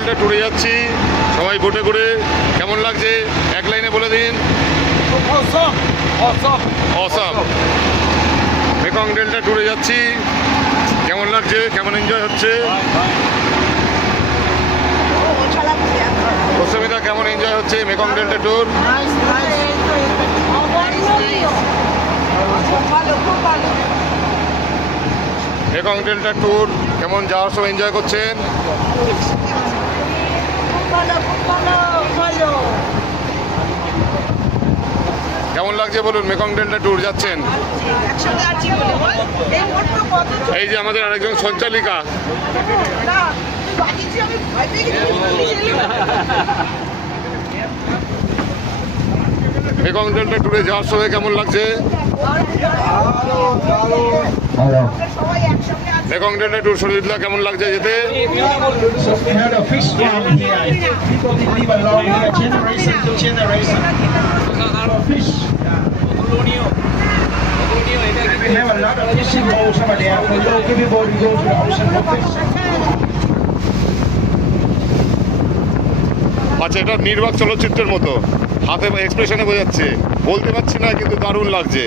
Delta ট্যুরে যাচ্ছি সবাই বোটে করে। কেমন লাগছে এক লাইনে বলে দিন। অসাম। মেকং ডেল্টা ট্যুরে যাচ্ছি, কেমন লাগছে, কেমন এনজয় হচ্ছে? প্রসমিতা কেমন এনজয় হচ্ছে Mekong delta tour? Mekong delta tour কেমন যাওয়ার সময় এনজয় করছেন? কেমন লাগছে বলুন মেকং ডেল্টা ট্যুর যাচ্ছেন? এই যে আমাদের আরেকজন সঞ্চালিকা। মেকং ডেল্টা ট্যুরে যাওয়ার সময় কেমন লাগছে? মেকং ডেল্টা ট্যুর শরীরদা কেমন লাগছে যেতে? আচ্ছা, এটা নির্বাক চলচ্চিত্রের মতো, হাতে এক্সপ্রেশনে বোঝাচ্ছে, বলতে পারছি না কিন্তু দারুণ লাগছে।